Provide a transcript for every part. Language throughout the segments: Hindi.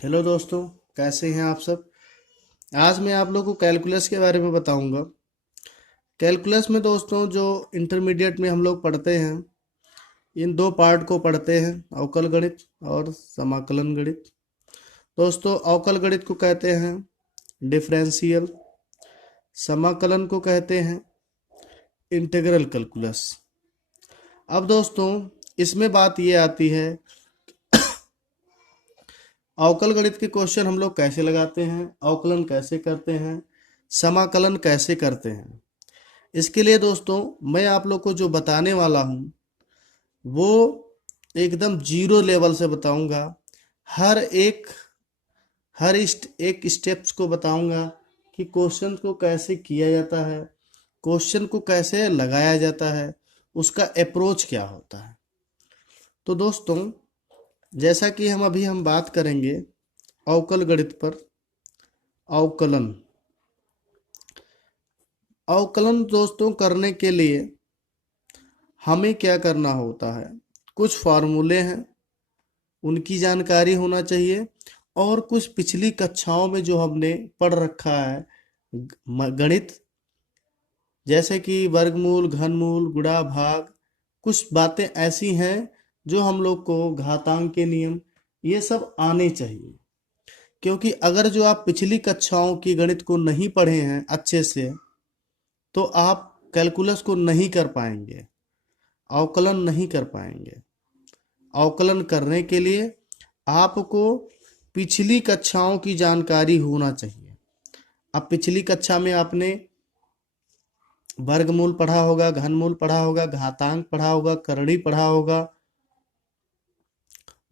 हेलो दोस्तों, कैसे हैं आप सब। आज मैं आप लोगों को कैलकुलस के बारे में बताऊंगा। कैलकुलस में दोस्तों जो इंटरमीडिएट में हम लोग पढ़ते हैं, इन दो पार्ट को पढ़ते हैं, अवकल गणित और समाकलन गणित। दोस्तों, अवकल गणित को कहते हैं डिफरेंशियल, समाकलन को कहते हैं इंटीग्रल कैलकुलस। अब दोस्तों, इसमें बात ये आती है, अवकल गणित के क्वेश्चन हम लोग कैसे लगाते हैं, अवकलन कैसे करते हैं, समाकलन कैसे करते हैं। इसके लिए दोस्तों मैं आप लोग को जो बताने वाला हूँ वो एकदम जीरो लेवल से बताऊंगा। हर एक एक स्टेप्स को बताऊंगा कि क्वेश्चन को कैसे किया जाता है, क्वेश्चन को कैसे लगाया जाता है, उसका अप्रोच क्या होता है। तो दोस्तों, जैसा कि हम बात करेंगे अवकल गणित पर। अवकलन अवकलन दोस्तों करने के लिए हमें क्या करना होता है, कुछ फार्मूले हैं, उनकी जानकारी होना चाहिए, और कुछ पिछली कक्षाओं में जो हमने पढ़ रखा है गणित, जैसे कि वर्गमूल, घनमूल, गुणा, भाग, कुछ बातें ऐसी हैं जो हम लोग को घातांक के नियम, ये सब आने चाहिए। क्योंकि अगर जो आप पिछली कक्षाओं की गणित को नहीं पढ़े हैं अच्छे से, तो आप कैलकुलस को नहीं कर पाएंगे, अवकलन नहीं कर पाएंगे। अवकलन करने के लिए आपको पिछली कक्षाओं की जानकारी होना चाहिए। अब पिछली कक्षा में आपने वर्गमूल पढ़ा होगा, घनमूल पढ़ा होगा, घातांक पढ़ा होगा, करड़ी पढ़ा होगा,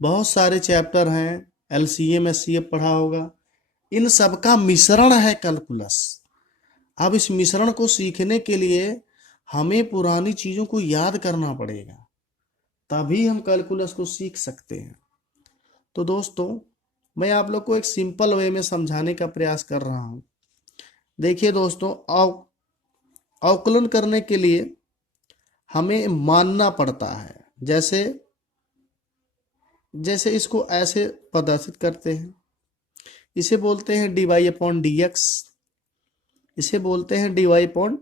बहुत सारे चैप्टर हैं, एलसीएम एचसीएफ पढ़ा होगा। इन सब का मिश्रण है कैलकुलस। अब इस मिश्रण को सीखने के लिए हमें पुरानी चीजों को याद करना पड़ेगा, तभी हम कैलकुलस को सीख सकते हैं। तो दोस्तों, मैं आप लोग को एक सिंपल वे में समझाने का प्रयास कर रहा हूं। देखिए दोस्तों, अवकलन करने के लिए हमें मानना पड़ता है। जैसे जैसे इसको ऐसे प्रदर्शित करते हैं, इसे बोलते हैं dy अपॉन dx, इसे बोलते हैं dy अपॉन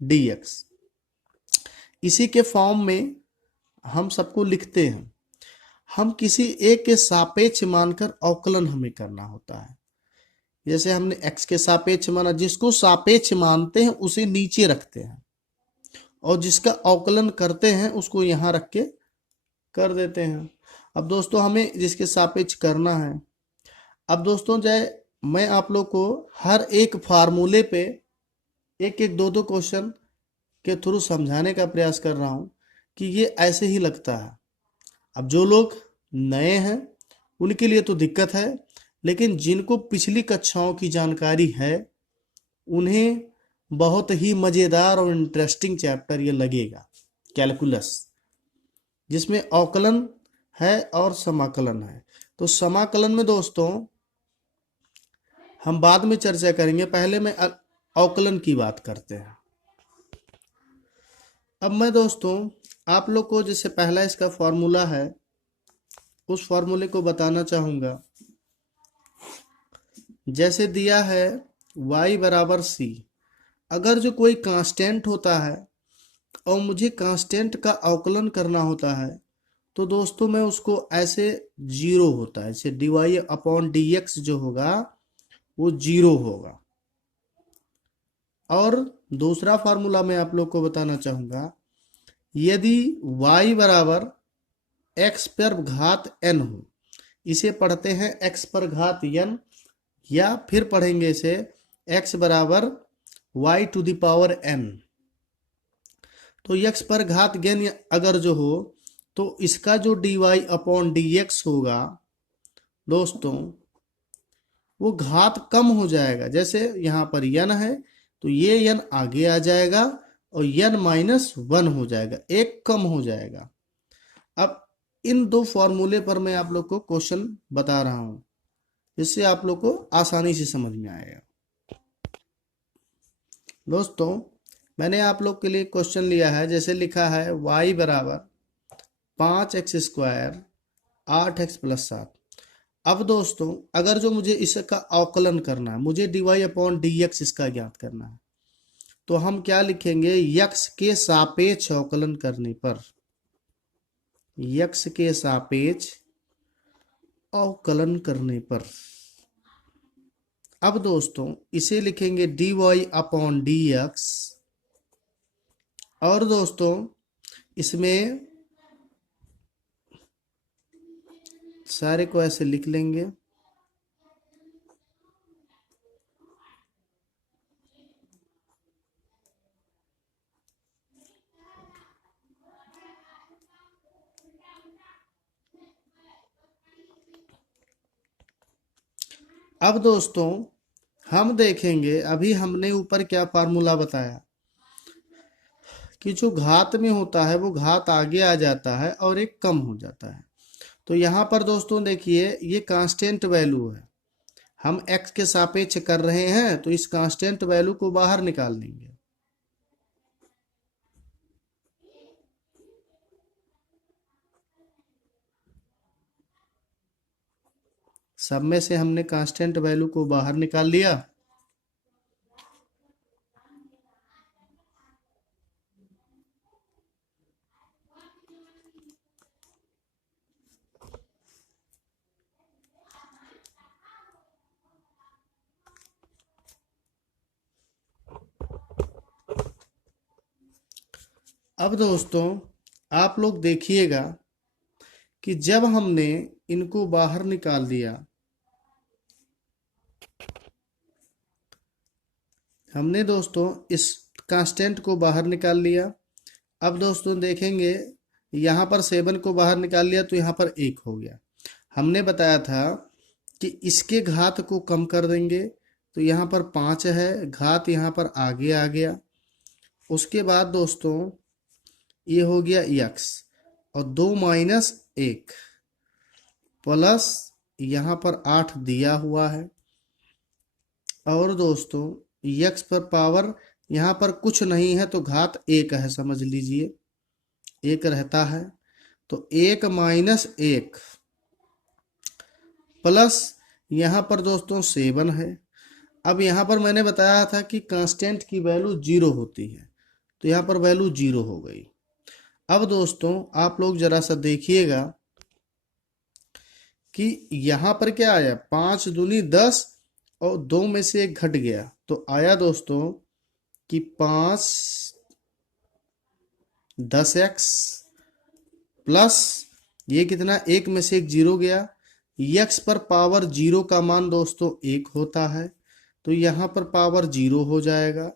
dx। इसी के फॉर्म में हम सबको लिखते हैं। हम किसी एक के सापेक्ष मानकर अवकलन हमें करना होता है। जैसे हमने x के सापेक्ष माना, जिसको सापेक्ष मानते हैं उसे नीचे रखते हैं, और जिसका अवकलन करते हैं उसको यहाँ रख के कर देते हैं। अब दोस्तों, हमें जिसके सापेक्ष करना है, अब दोस्तों जय मैं आप लोग को हर एक फार्मूले पे एक एक दो दो क्वेश्चन के थ्रू समझाने का प्रयास कर रहा हूँ कि ये ऐसे ही लगता है। अब जो लोग नए हैं उनके लिए तो दिक्कत है, लेकिन जिनको पिछली कक्षाओं की जानकारी है उन्हें बहुत ही मज़ेदार और इंटरेस्टिंग चैप्टर ये लगेगा, कैलकुलस, जिसमें अवकलन है और समाकलन है। तो समाकलन में दोस्तों हम बाद में चर्चा करेंगे, पहले मैं अवकलन की बात करते हैं। अब मैं दोस्तों आप लोग को जैसे पहला इसका फॉर्मूला है, उस फॉर्मूले को बताना चाहूँगा। जैसे दिया है y बराबर c, अगर जो कोई कांस्टेंट होता है और मुझे कांस्टेंट का अवकलन करना होता है, तो दोस्तों मैं उसको ऐसे जीरो होता है, जैसे dy अपॉन dx जो होगा वो जीरो होगा। और दूसरा फार्मूला मैं आप लोग को बताना चाहूँगा, यदि y बराबर x पर घात n हो, इसे पढ़ते हैं x पर घात n, या फिर पढ़ेंगे इसे x बराबर y to the power n। तो x पर घात n अगर जो हो, तो इसका जो dy अपॉन dx होगा दोस्तों, वो घात कम हो जाएगा। जैसे यहाँ पर n है तो ये n आगे आ जाएगा और n माइनस वन हो जाएगा, एक कम हो जाएगा। अब इन दो फॉर्मूले पर मैं आप लोग को क्वेश्चन बता रहा हूं, जिससे आप लोग को आसानी से समझ में आएगा। दोस्तों, मैंने आप लोग के लिए क्वेश्चन लिया है, जैसे लिखा है y बराबर 5x स्क्वायर 8x प्लस 7। अब दोस्तों अगर जो मुझे इसका अवकलन करना है, मुझे dy अपॉन dx इसका ज्ञात करना है, तो हम क्या लिखेंगे, यक्स के सापेक्ष अवकलन करने पर, यक्स के सापेक्ष अवकलन करने पर, अब दोस्तों इसे लिखेंगे dy अपॉन dx, और दोस्तों इसमें सारे को ऐसे लिख लेंगे। अब दोस्तों हम देखेंगे, अभी हमने ऊपर क्या फार्मूला बताया कि जो घात में होता है वो घात आगे आ जाता है और एक कम हो जाता है। तो यहाँ पर दोस्तों देखिए ये कांस्टेंट वैल्यू है, हम x के सापेक्ष कर रहे हैं, तो इस कांस्टेंट वैल्यू को बाहर निकाल लेंगे। सब में से हमने कांस्टेंट वैल्यू को बाहर निकाल लिया। अब दोस्तों आप लोग देखिएगा कि जब हमने इनको बाहर निकाल दिया, हमने दोस्तों इस कांस्टेंट को बाहर निकाल लिया। अब दोस्तों देखेंगे यहाँ पर 7 को बाहर निकाल लिया तो यहाँ पर 1 हो गया। हमने बताया था कि इसके घात को कम कर देंगे, तो यहाँ पर 5 है, घात यहाँ पर आगे आ गया। उसके बाद दोस्तों ये हो गया यक्स, और 2 माइनस 1 प्लस यहाँ पर 8 दिया हुआ है, और दोस्तों यक्स पर पावर यहाँ पर कुछ नहीं है तो घात 1 है, समझ लीजिए 1 रहता है। तो 1 माइनस 1 प्लस यहाँ पर दोस्तों 7 है। अब यहाँ पर मैंने बताया था कि कांस्टेंट की वैल्यू 0 होती है, तो यहाँ पर वैल्यू 0 हो गई। अब दोस्तों आप लोग जरा सा देखिएगा कि यहाँ पर क्या आया, 5 दूनी 10 और 2 में से 1 घट गया, तो आया दोस्तों कि 5 10x प्लस ये कितना, 1 में से 1 0 गया, यक्स पर पावर 0 का मान दोस्तों 1 होता है, तो यहाँ पर पावर 0 हो जाएगा।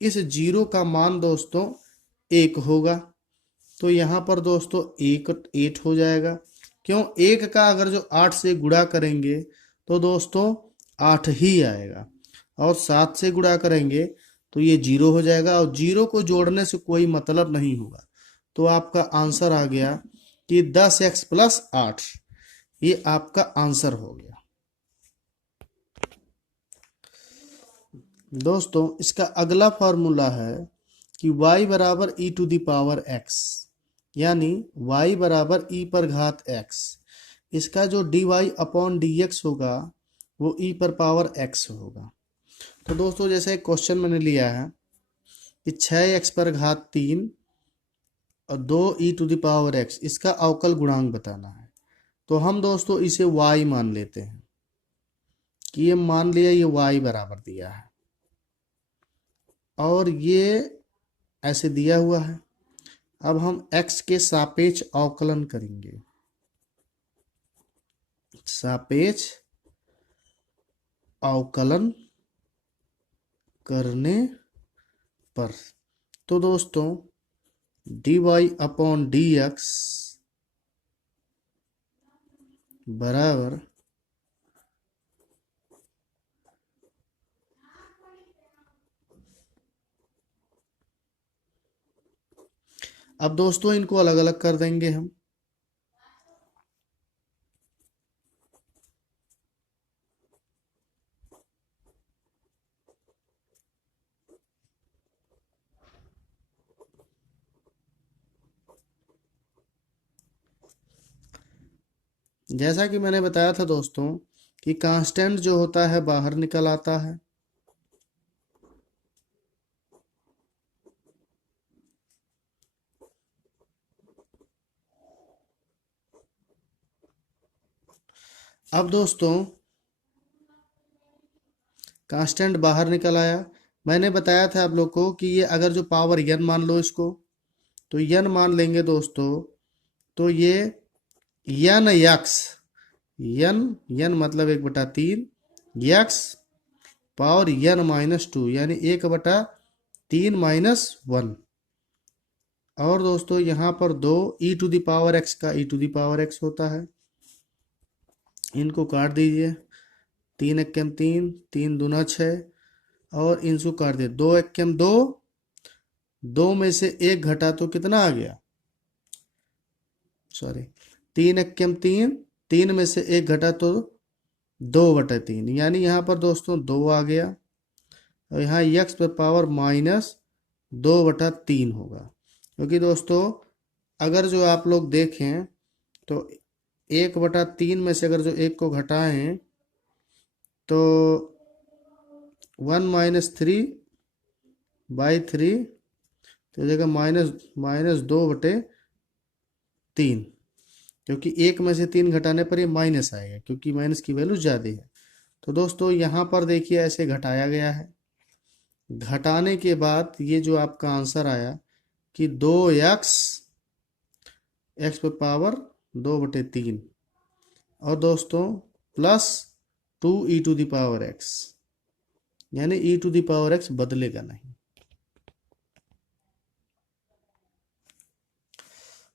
इस 0 का मान दोस्तों 1 होगा, तो यहाँ पर दोस्तों 8 हो जाएगा। क्यों, 1 का अगर जो 8 से गुणा करेंगे तो दोस्तों 8 ही आएगा, और 7 से गुणा करेंगे तो ये 0 हो जाएगा, और 0 को जोड़ने से कोई मतलब नहीं होगा। तो आपका आंसर आ गया कि 10x प्लस 8, ये आपका आंसर हो गया। दोस्तों इसका अगला फॉर्मूला है कि y बराबर e to the power x, यानी y बराबर e पर घात x। इसका जो dy अपॉन dx होगा वो e पर पावर x होगा। तो दोस्तों जैसे एक क्वेश्चन मैंने लिया है कि 6x पर घात 3 और 2 e to the power x, इसका अवकल गुणांक बताना है। तो हम दोस्तों इसे y मान लेते हैं कि ये मान लिया ये y बराबर दिया है, और ये ऐसे दिया हुआ है। अब हम x के सापेक्ष अवकलन करेंगे, सापेक्ष अवकलन करने पर, तो दोस्तों dy अपॉन dx बराबर अब दोस्तों इनको अलग अलग कर देंगे हम। जैसा कि मैंने बताया था दोस्तों कि कांस्टेंट जो होता है बाहर निकल आता है। अब दोस्तों कांस्टेंट बाहर निकल आया। मैंने बताया था आप लोग को कि ये अगर जो पावर n मान लो इसको, तो n मान लेंगे दोस्तों, तो ये n यक्स, n मतलब 1/3 यक्स पावर n-2 यानी 1/3 -1। और दोस्तों यहाँ पर दो e⁻x का e⁻x होता है, इनको काट दीजिए। 3 एकम 3, 3 दूना 6, और इनको काट दिए। 2 एकम 2, 2 में से 1 घटा तो कितना आ गया, सॉरी 3 एकम 3, 3 में से 1 घटा तो 2/3, यानी यहाँ पर दोस्तों 2 आ गया। और यहाँ यक्स पर पावर -2/3 होगा, क्योंकि दोस्तों अगर जो आप लोग देखें तो 1/3 में से अगर जो 1 को घटाएं तो 1-3/3 तो जगह -2/3, क्योंकि 1 में से 3 घटाने पर ये माइनस आएगा, क्योंकि माइनस की वैल्यू ज़्यादा है। तो दोस्तों यहाँ पर देखिए ऐसे घटाया गया है। घटाने के बाद ये जो आपका आंसर आया कि 2x, x पर पावर 2/3, और दोस्तों प्लस 2e⁻x, यानी e⁻x बदलेगा नहीं।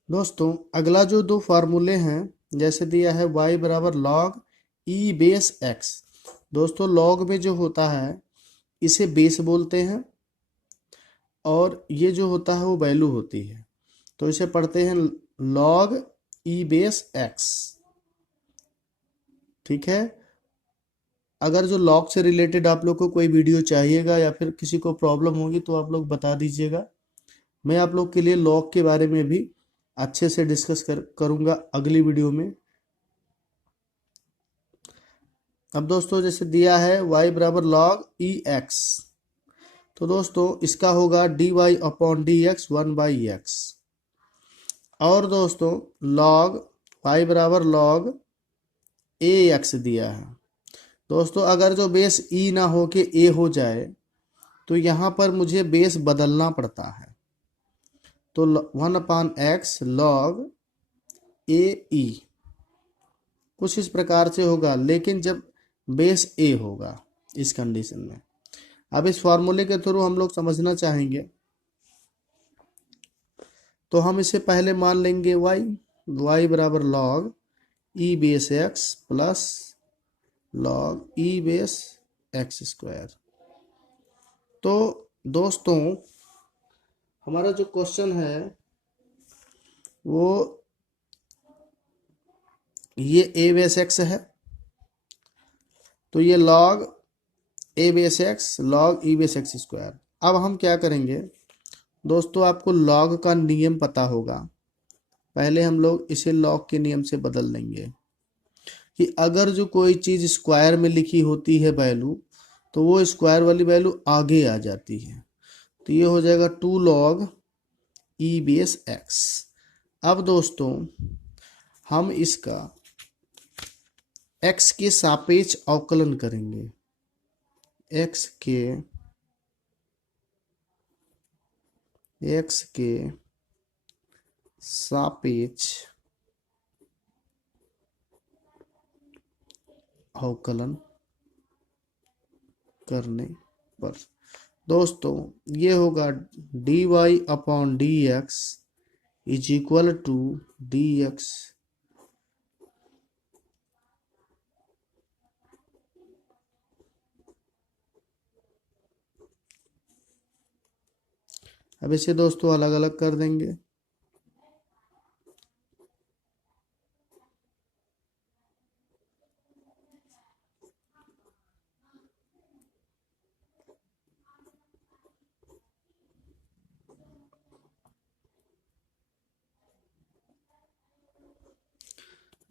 दोस्तों अगला जो दो फार्मूले हैं, जैसे दिया है y बराबर log e बेस x। दोस्तों log में जो होता है इसे बेस बोलते हैं, और ये जो होता है वो वैल्यू होती है, तो इसे पढ़ते हैं log e बेस x। ठीक है। अगर जो लॉग से रिलेटेड आप लोग को कोई वीडियो चाहिएगा या फिर किसी को प्रॉब्लम होगी तो आप लोग बता दीजिएगा, मैं आप लोग के लिए लॉग के बारे में भी अच्छे से डिस्कस करूंगा अगली वीडियो में। अब दोस्तों जैसे दिया है y बराबर log e x, तो दोस्तों इसका होगा dy/dx 1/x। और दोस्तों log y बराबर log a x दिया है। दोस्तों अगर जो बेस e ना हो के a हो जाए तो यहाँ पर मुझे बेस बदलना पड़ता है, तो 1/x log a e कुछ इस प्रकार से होगा, लेकिन जब बेस a होगा इस कंडीशन में। अब इस फॉर्मूले के थ्रू हम लोग समझना चाहेंगे, तो हम इसे पहले मान लेंगे y बराबर log e base x plus log e base x square. तो दोस्तों हमारा जो क्वेश्चन है वो ये a बेस x है, तो ये log a base x log e base x square. अब हम क्या करेंगे दोस्तों, आपको log का नियम पता होगा, पहले हम लोग इसे log के नियम से बदल लेंगे कि अगर जो कोई चीज़ स्क्वायर में लिखी होती है वैल्यू, तो वो स्क्वायर वाली वैल्यू आगे आ जाती है, तो ये हो जाएगा 2 log e बेस x। अब दोस्तों हम इसका x के सापेक्ष अवकलन करेंगे, x के सापेक्ष अवकलन करने पर दोस्तों ये होगा dy/dx is equal to dx अब इसे दोस्तों अलग अलग कर देंगे।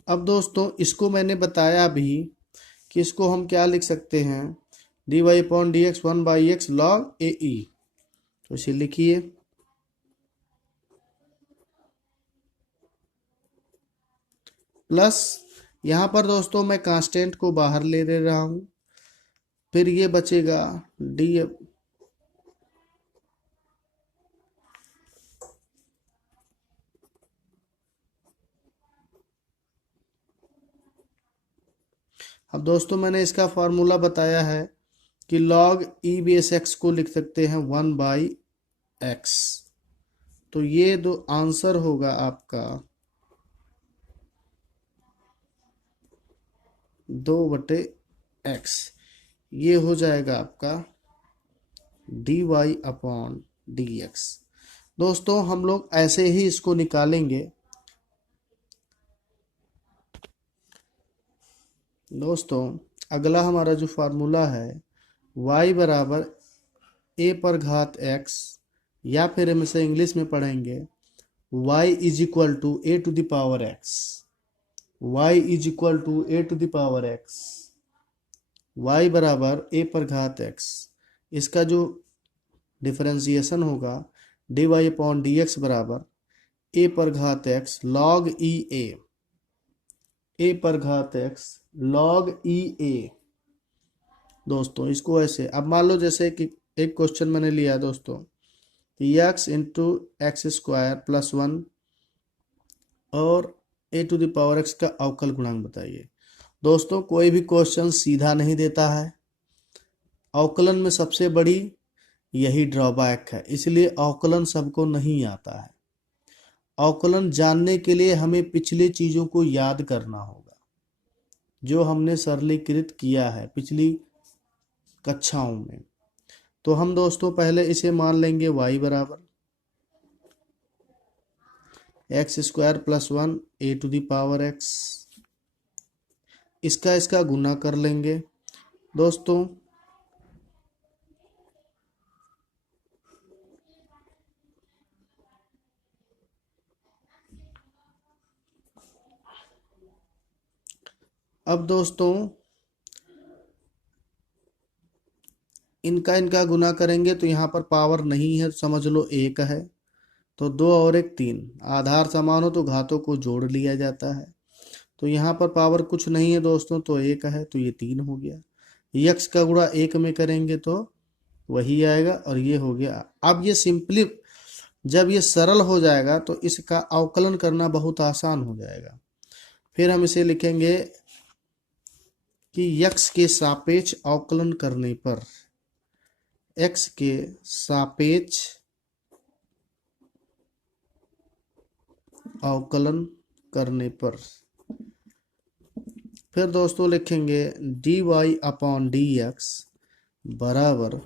अब दोस्तों इसको मैंने बताया भी कि इसको हम क्या लिख सकते हैं, dy upon D x 1/x log ए ई। तो इसे लिखिए, प्लस यहाँ पर दोस्तों मैं कांस्टेंट को बाहर ले रहा हूँ, फिर ये बचेगा डी। अब दोस्तों मैंने इसका फार्मूला बताया है कि log ई बेस एक्स को लिख सकते हैं 1/x। तो ये दो आंसर होगा आपका 2/x। ये हो जाएगा आपका dy अपॉन dx। दोस्तों हम लोग ऐसे ही इसको निकालेंगे। दोस्तों अगला हमारा जो फार्मूला है y बराबर a पर घात x, या फिर हम इसे इंग्लिश में पढ़ेंगे y is equal to a to the power x। y is equal to a to the power x, y बराबर a पर घात x। इसका जो डिफरेंशिएशन होगा dy अपॉन dx बराबर a पर घात x log e a, a पर घात x log e a। दोस्तों इसको ऐसे, अब मान लो जैसे कि एक क्वेश्चन मैंने लिया दोस्तों, x into X square plus 1 और a to the power x का अवकल गुणांक बताइए। दोस्तों कोई भी क्वेश्चन सीधा नहीं देता है, अवकलन में सबसे बड़ी यही ड्रॉबैक है, इसलिए अवकलन सबको नहीं आता है। अवकलन जानने के लिए हमें पिछली चीज़ों को याद करना होगा जो हमने सरलीकृत किया है पिछली कक्षाओं में। तो हम दोस्तों पहले इसे मान लेंगे y बराबर X square plus 1 a to the power x। इसका गुना कर लेंगे दोस्तों। अब दोस्तों इनका गुना करेंगे तो यहाँ पर पावर नहीं है, समझ लो 1 है, तो 2 और 1 3। आधार समान हो तो घातों को जोड़ लिया जाता है। तो यहाँ पर पावर कुछ नहीं है दोस्तों, तो 1 है, तो ये 3 हो गया। यक्स का गुणा 1 में करेंगे तो वही आएगा, और ये हो गया। अब ये सिंपली जब ये सरल हो जाएगा तो इसका अवकलन करना बहुत आसान हो जाएगा। फिर हम इसे लिखेंगे कि यक्स के सापेक्ष अवकलन करने पर, x के सापेक्ष अवकलन करने पर, फिर दोस्तों लिखेंगे dy अपॉन dx बराबर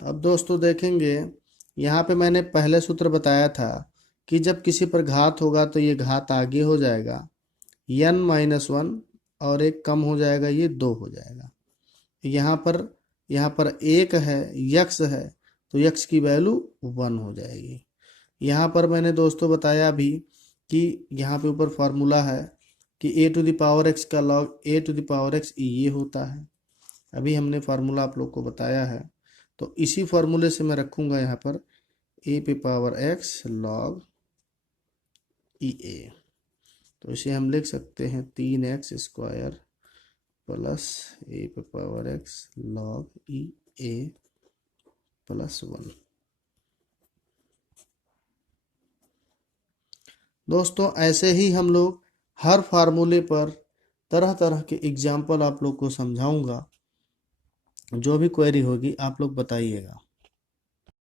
अब दोस्तों देखेंगे यहाँ पे मैंने पहले सूत्र बताया था कि जब किसी पर घात होगा तो ये घात आगे हो जाएगा n-1 और एक कम हो जाएगा, ये 2 हो जाएगा। यहाँ पर 1 है, यक्स है, तो यक्स की वैल्यू 1 हो जाएगी। यहाँ पर मैंने दोस्तों बताया भी कि यहाँ पे ऊपर फार्मूला है कि a to the power x का log a to the power x ये होता है। अभी हमने फार्मूला आप लोग को बताया है, तो इसी फार्मूले से मैं रखूँगा यहाँ पर a पे पावर x log ई ए। तो इसे हम लिख सकते हैं 3x स्क्वायर प्लस a पे पावर x log ई ए प्लस 1। दोस्तों ऐसे ही हम लोग हर फार्मूले पर तरह तरह के एग्जाम्पल आप लोग को समझाऊंगा। जो भी क्वेरी होगी आप लोग बताइएगा।